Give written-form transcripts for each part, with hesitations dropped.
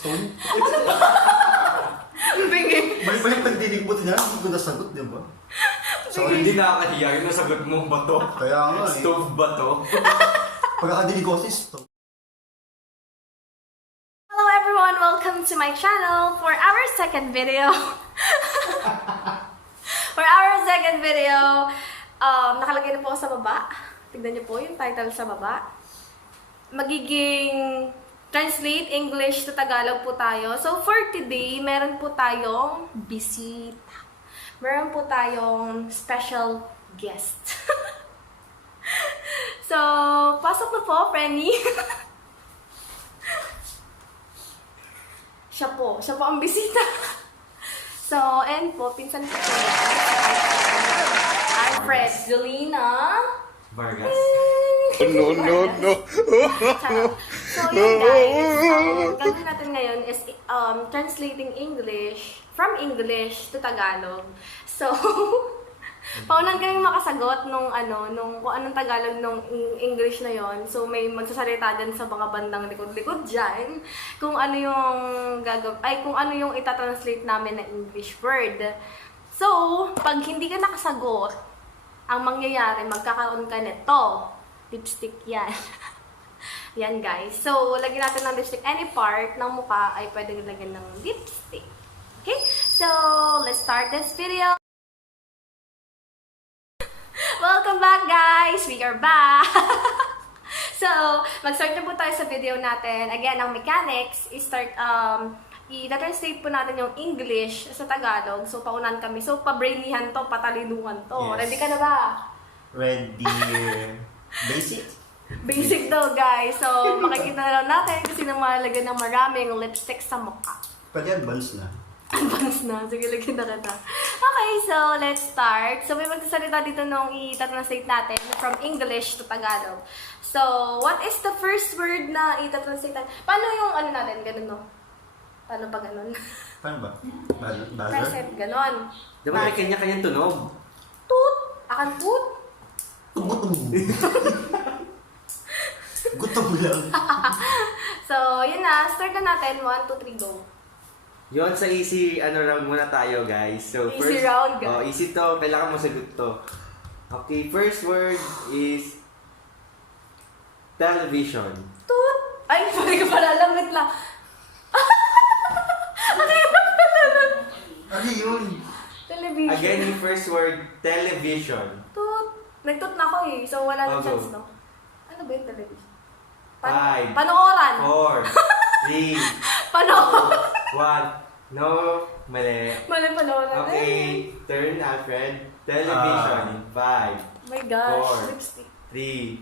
stone. Bingi. Balik-balik pagdinig mo niya, hindi ko nasagot, di ba? Sorry, hindi nakakahiya yung nasagot mo ba to? Kaya nga eh. Stove ba to? Pagkakadinig ko kasi stone. Hello everyone, welcome to my channel for our second video. Nakalagay na po sa baba. Tignan niyo po yung title sa baba. Magiging translate English to Tagalog po tayo. So for today, meron po tayong bisita. Meron po tayong special guest. So, pasok na po, Frenny. Siya po ang bisita. So, and po, pinsan ko po. Alfred Jolina. Vargas. No. So, yun guys. Ang gagawin natin ngayon is translating English from English to Tagalog. So, paunan kaming makasagot nung kung anong Tagalog nung English na yon. So, may magsasalita din sa mga bandang likod-likod dyan kung ano yung kung ano yung itatranslate namin na English word. So, pag hindi ka nakasagot, ang mangyayari, magkakaroon ka nito. Lipstick yan. Yan guys. So, lagyan natin ng lipstick. Any part ng mukha ay pwedeng lagyan ng lipstick. Okay? So, let's start this video. Welcome back guys! We are back! So, mag-start na po tayo sa video natin. Again, ang mechanics is i-translate po natin yung English sa Tagalog. So, paunan kami. So, pabrainihan to, patalinuhan to. Yes. Ready ka na ba? Ready. Basic. Basic daw guys. So, makikita na lang natin kasi nang malagyan ng maraming lipstick sa mukha. Pwede advance na. Advance na. Sige, lagyan na kita. Okay, so let's start. So, may magsasalita dito nung i-translate natin from English to Tagalog. So, what is the first word na i-translate natin? Paano yung natin? Ganun, no? Paano ba ganun? Paano ba? Buzzer? Present, ganun. Diba may kanya-kanyang tunog? Toot! Akan toot? Gutom lang. So, yun na. Start na natin. 1, 2, 3, go. Yon sa easy round muna tayo, guys. So Easy round, guys. Oh, easy to. Kailangan mo sagot to. Okay, first word is television. Toot! Ay, sorry ka pala. Lamit lang. Ano yun? Television. Again, yung first word, television. Toot. Nagtoot na ako eh. So, wala nang Oh, chance, go. no? Ano ba yung television? 5, Panooran. 4, 3, Panooran. 1. No, mali. Mali panooran. Okay, turn, Alfred. Television in 5, Oh my gosh. 4, Lipstick. 3.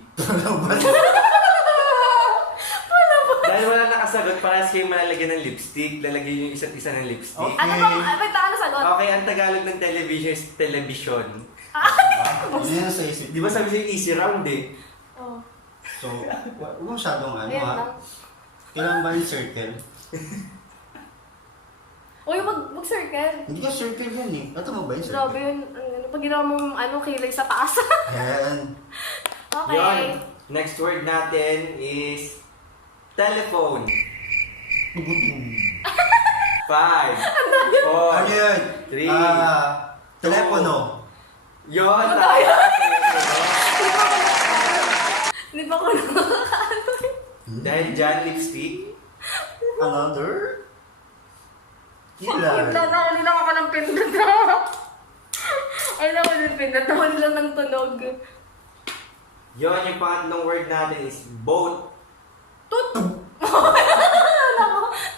Wala ba? Dahil wala nakasagot, parehas kayong malalagyan ng lipstick. Lalagyan yung isa't isa ng lipstick. Okay. Ano bang, ano sagot? Okay, ang Tagalog ng television is television. Ano yun sa isip? Di ba sabi sa'yo easy round eh? Oh. So, huwag masyadong Ayan ha. lang. Kailangan ba yung circle? Uy, mag-circle. Hindi ka circle yan eh. Ito mo ba yung Grabe circle? yun. Pag ginawa mong kilay sa taas. Yan. Okay. Yon. Next word natin is telephone. 5, 4, Ano yun? 3. Telepono. Yon. Ano tama. tayo? Telepono. Hindi pa ko nakakaano. Dahil dyan, lipstick. Another? Wala Killer. na, huli lang ako ng pindot na. Ay, na huli ng pindot. Huli lang ng tunog. Yon, yung pangatlong word natin is boat. Tut!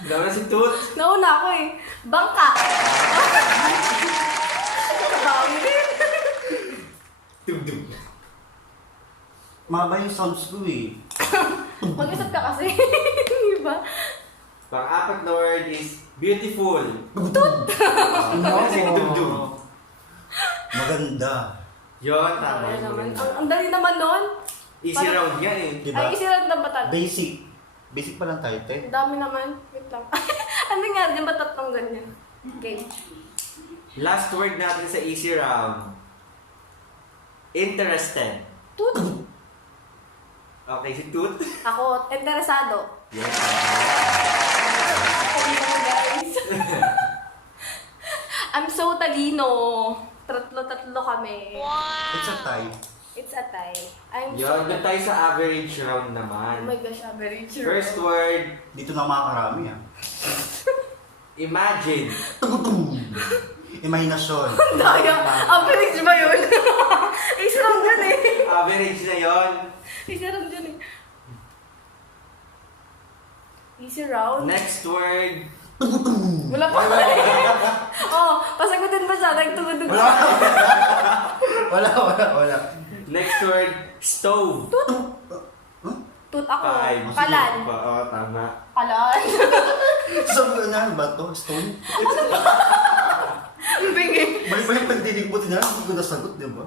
Dama na si Toot. Nauna ako eh. Bangka! Dami rin. Tugtog. Maba yung sounds ko eh. Mag-isip ka kasi. Di ba? Pang-apat na word is beautiful. No. Kasi tugtog. Maganda. Yon, tama. Ay, yun, naman. maganda. Ang dali naman nun. Easy round yan eh. Diba? Ay, isiran na ba tayo? Basic. Basic pa lang tayo, te. Ang dami naman. Wait lang. Ano nga, di ba tatlong ganyan? Okay. Last word natin sa easy round. Interested. Tut! Okay, si Toot. Ako, interesado. Yes. Filipino. Tatlo kami. It's a tie. It's a tie. I'm Yun, so... doon tayo sa average round Oh naman. my gosh, average. First word, Dito na makakarami ah. imagine. Tugutum! Imahinasyon. Daya, average ba yun? Isa lang dyan eh. Average na yon. Isa lang dyan eh. Easy round. Next word, Wala pa. Oh, pasagutin ba siya? Nagtugod-tugod. Wala. next word, stove. Tut ako. Five. Palan. Oo, tama. Palan. Sabi ko na, ba to? Stone? Bigay. Balik-balik pagdinig mo, tinanong hindi ko nasagot, di ba?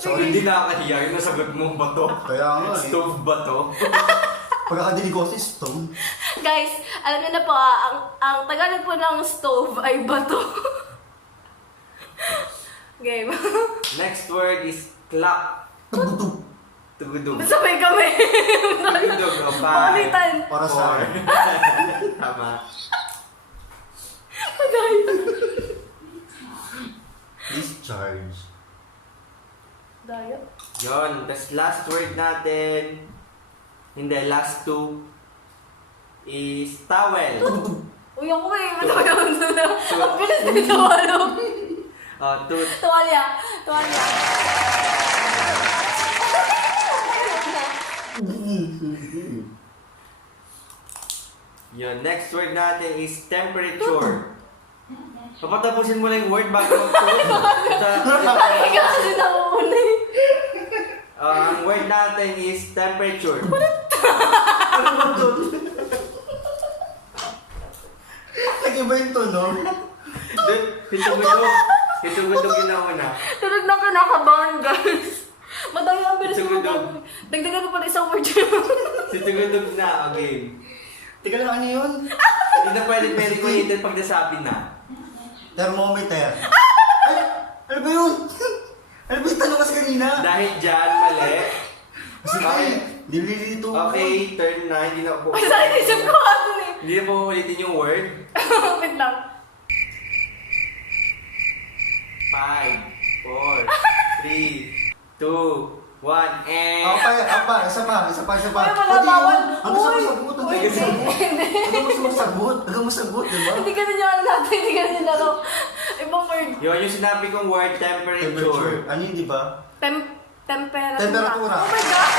Sorry. Hindi nakakahiya yung nasagot mo ba to? Kaya nga eh. Stove ba to? Pagkakadinig ko kasi stone. Guys, alam niyo na po, ang Tagalog po ng stove ay bato. Game. Next word is clock. Tugudog. Sabay kami. Tugudog, no? Five. Paulitan. Para sa Four. Tama. Pagay. discharge. Daya. Yon, tas last word natin, hindi, last two is towel. Uy, ako eh. Matawag na. Ang bilis na tawalo. Tooth. Tuwalya. Tuwalya. Yun, next word natin is temperature. Papatapusin mo lang yung word bago mag-tooth. Ay, ka kasi nauna eh. Ang word natin is temperature. Nag-iba yung tunog. Hitugudog. Hitugudog yun ang una. Tulog na kinakabahan, guys. Madami ang bilis mo. Tugudog. Dagdagan ko pala isang word. Hitugudog na, okay. Teka lang, ano yun? Hindi na pwede medicated pag nasabi na. Thermometer. Ay, ano ba yun? Ano ba yung tanong kasi kanina? Dahil dyan, mali. Sige, nililito ko. Okay, turn na. Hindi na po. Ay, sa isip ko ano eh. Hindi na po ulitin yung word. Wait lang. 5, 4, 3, 2, 1, and... Isa pa. Ay, wala bawal. Ang gusto mo sagot, ang Uy, gusto mo hindi. sagot. Ang gusto mo sagot, di ba? Hindi ganun yung ano natin. Hindi ganun yung laro. Ibang word. Yun, yung sinabi kong word, temperature. Temperature. Ano yun, di ba? Temperatura. Temperatura. Oh my God.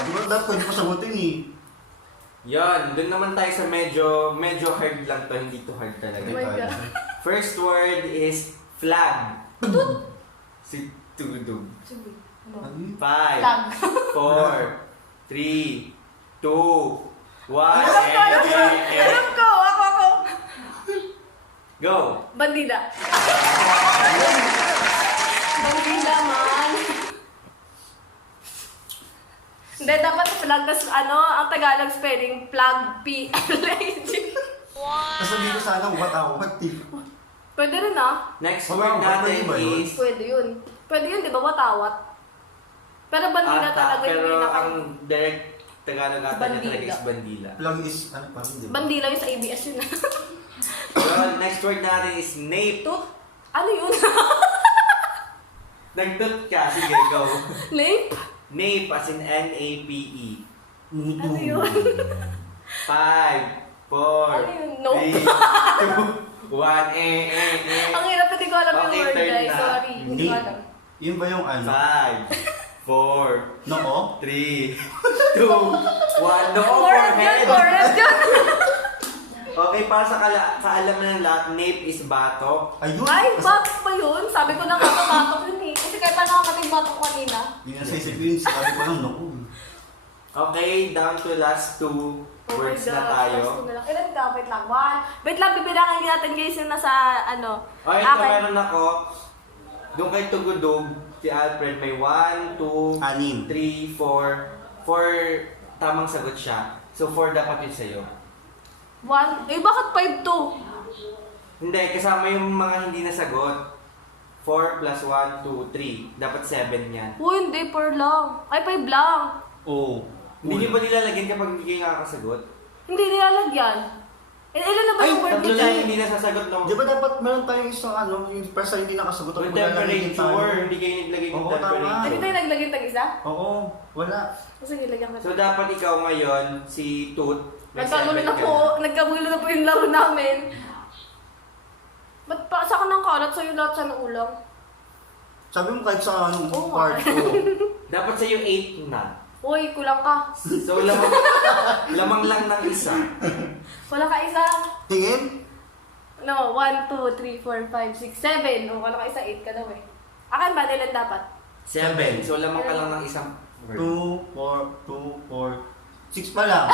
Di ba? Dapat pwede ko sagutin eh. Yun, dun naman tayo sa medyo hard lang to, hindi to hard talaga. Oh my God. First word is flag. Si Tugudog. Sige. Ano? 5, Flag. 4, 3, 2, 1, Alam ko. Ako. Go! Bandida. Bandida, man. Hindi, dapat flag. Tas ang Tagalog spelling, flag, P-L-A-G. Tapos sabihin ko sana, what eh. Pwede rin ah. Next Wala, word wala natin ba yun? is Pwede yun. Pwede yun, di ba? Watawat. Pero bandila talaga yung pero pinaka... ang direct Tagalog ata niya talaga Bandila. is bandila. Plug is, ano pa rin, di ba? Bandila yung sa ABS yun. So, next word natin is nape. Tut? Ano yun? Nagtut ka, sige, go. Nape? Nape as in N-A-P-E. Mutu. Ano yun? 5, 4, Ano yun? Nope. 3, 2, 1, Ang hirap, hindi ko alam yung Okay, word, turn guys. na. Sorry, hindi ko alam. Yun ba yung ano? 5, 4, Noo? 3, 2, 1, no Correct yun, overhead. correct yun. Okay, para sa kaalaman ng lahat, nape is batok. Ayun! Ay, Kasi- batok pa yun? Sabi ko na nga batok yun eh. Kasi kahit paano kami batok kanina. Yun ang sa isip ko yun, sabi ko lang, noo. Okay, down to last two Oh my words na God, tayo. last two na lang. Ilan ka? Wait lang. One. Wait lang, bibilangin natin guys yung nasa ano. Okay, ito meron ako. Doon kay Tugudog, si Alfred may 1, 2, Anim. 3, 4. 4 tamang sagot siya. So 4 dapat yun sa'yo. One. Eh, bakit 5-2? Hindi, kasama yung mga hindi nasagot. 4 plus 1, 2, 3. Dapat 7 yan. Uy, hindi. 4 lang. Ay, 5 lang. Oo. Hindi nyo ba nilalagyan kapag hindi kayo nakakasagot? Hindi nilalagyan. Ilan na ba yung word Tatlo ni lang Jai? hindi nasasagot ng... Di ba dapat meron tayong isang yung first hindi nakasagot Yung wala lang din tayo. temperature, hindi kayo naglagay ng Oo, tama. Hindi temperature. tayo naglagay tag-isa? Oo, wala. Sige, lagyan ka. So dapat ikaw ngayon, si Toot, may Nagkagulo 7 na ka. po. Nagkagulo na po yung laro namin. Ba't pa sa ka ng karat sa'yo lahat sa ulam? Sabi mo kahit sa anong Oo part nga. ko. Dapat sa'yo 8 na. Uy, kulang ka. So lamang lang ng isa. Wala ka isa. Tingin? No, 1, 2, 3, 4, 5, 6, 7. O, wala ka isa, 8 ka daw eh. Akan ba nilan dapat? 7. So lamang ka lang ng isang word. 2, 4, 2, 4, 6 pa lang.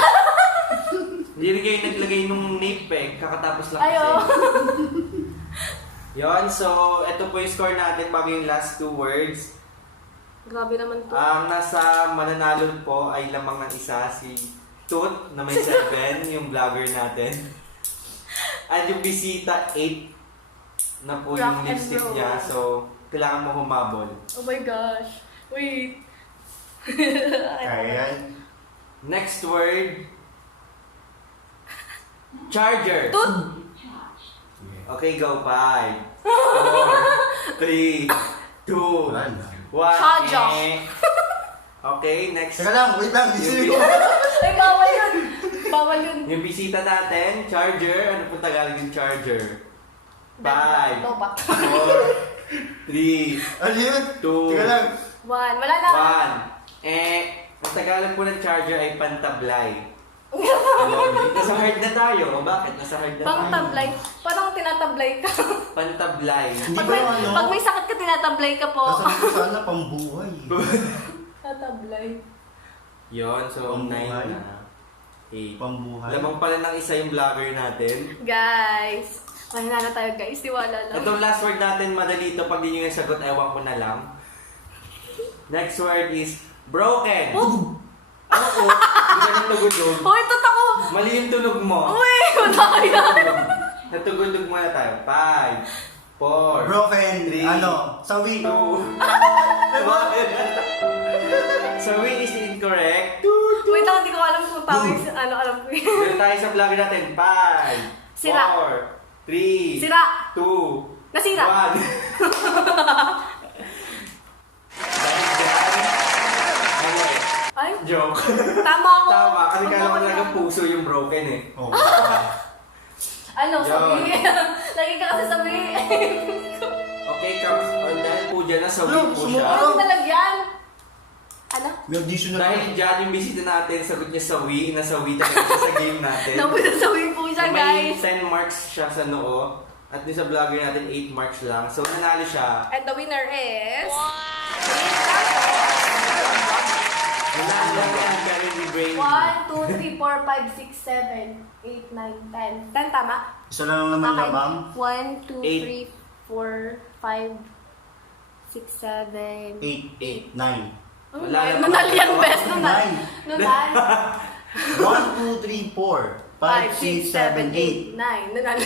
Hindi rin kayo naglagay nung nape eh. Kakatapos lang Ayo. Yon, so ito po yung score natin bago yung last 2 words. Grabe naman to. Ang nasa mananalo po ay lamang ng isa si Toot na may 7, yung vlogger natin. At yung bisita 8 na po Rock yung and lipstick roll. niya. So, kailangan mo humabol. Oh my gosh. Wait. Kaya yan. Next word. Charger. Tut! Okay, go. 5, 4, 3, 2, Wala na. 1. Charger. Okay, next. Teka lang, wait lang. Isipin ko. Ay, bawal yun. Bawal yun. Yung bisita natin, charger. Ano po Tagalog yung charger? 5, Ito ba? 4, 3, Ano yun? 2, Teka lang. 1. Wala na. 1. Ang Tagalog po ng charger ay pantablay. Nasa hard na tayo. O bakit? Nasa hard na tayo. Pang-tablay. Parang tinatablay ka. Pantablay. Hindi Pag ba may, ano? pag may sakit ka, tinatablay ka po. Kasabi ko sana pambuhay. Tatablay. Yon, so 9 Pambuhay. na. 8. Pambuhay. Lamang pala ng isa yung vlogger natin. Guys. Mahina na tayo guys. Tiwala lang. Itong last word natin, madali ito. Pag di nyo yung sagot, ewan ko na lang. Next word is broken. Oh! Ano po? Hindi ka nang tugudog. Hoy, totoo! Mali yung tunog mo. Uy! Wala yan! Natugudog muna tayo. 5, 4, Broken. Three. Ano? Sawi. 2, 1. So, we is incorrect. Wait lang, hindi ko alam kung tama yung alam ko yun. Doon tayo sa vlogger natin. 5, Sira. 4, 3, Sira! 2, Nasira! 1. Ay, Joke. tama ako. Tama, kasi kala ko Tama talaga yan. puso yung broken eh. Oh. Ano, sabi? Lagi ka kasi sabi. Okay, comes on dahil po dyan, nasawi Ano, po sumuko siya. Ano nalagyan? Ano? May audition na. Dahil dyan yung bisita natin, sagot niya sawi, nasawi talaga siya sa game natin. Nasawi po siya, So, may guys. 10 marks siya sa noo. At dun sa vlogger natin, 8 marks lang. So, nanalo siya. And the winner is... Nanalo lang yan, Karen ni Brain. 1, 2, 3, 4, 5, 6, 7, 8, 9, 10. 10 tama? Isa lang naman lamang. 1, 2, Eight. 3, 4, 5, 6, 7. 8, 8, 9. Wala na. Nanalo yan, best. Nunal. 9. Nunal. 1, 2, 3, 4, 5, 6, 7, 8. 9. Nunal.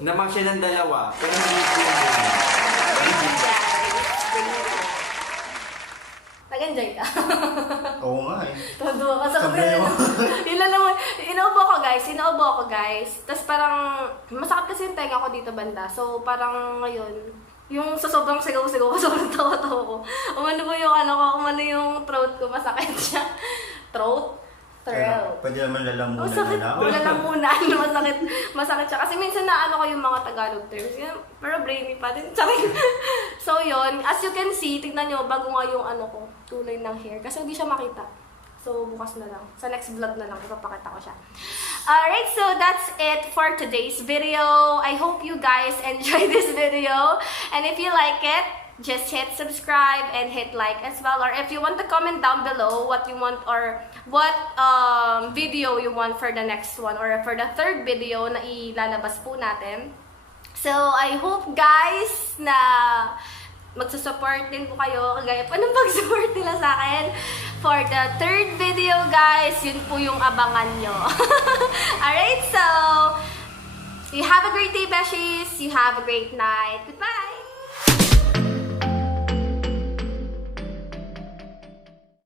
Namang siya ng dalawa. Pero hindi ko yung Nag-enjoy ka. Oo nga eh. Todo ka sa Sabi mo. Ilan naman, inaubo ako guys. Tapos parang, masakit kasi yung tenga ko dito banda. So parang ngayon, yung sa sobrang sigaw-sigaw ko, sobrang tawa-tawa ko. Umano po yung ano ko, umano yung throat ko, masakit siya. Throat? Pwede naman lalamunan Oh, sakit. na lang. Wala lang muna. Masakit siya. Kasi minsan na ano ko yung mga Tagalog terms. Pero brainy pa din. Sabi. So, yun. As you can see, tignan nyo, bago nga yung ano ko, kulay ng hair. Kasi hindi siya makita. So, bukas na lang. Sa next vlog na lang, ipapakita ko siya. Alright, so that's it for today's video. I hope you guys enjoyed this video. And if you like it, just hit subscribe and hit like as well. Or if you want to comment down below what you want or what video you want for the next one or for the third video na ilalabas po natin. So, I hope guys na magsusupport din po kayo kagaya pa ng pag-support nila sa akin. For the third video guys, yun po yung abangan nyo. Alright, so you have a great day, beshies. You have a great night. Goodbye!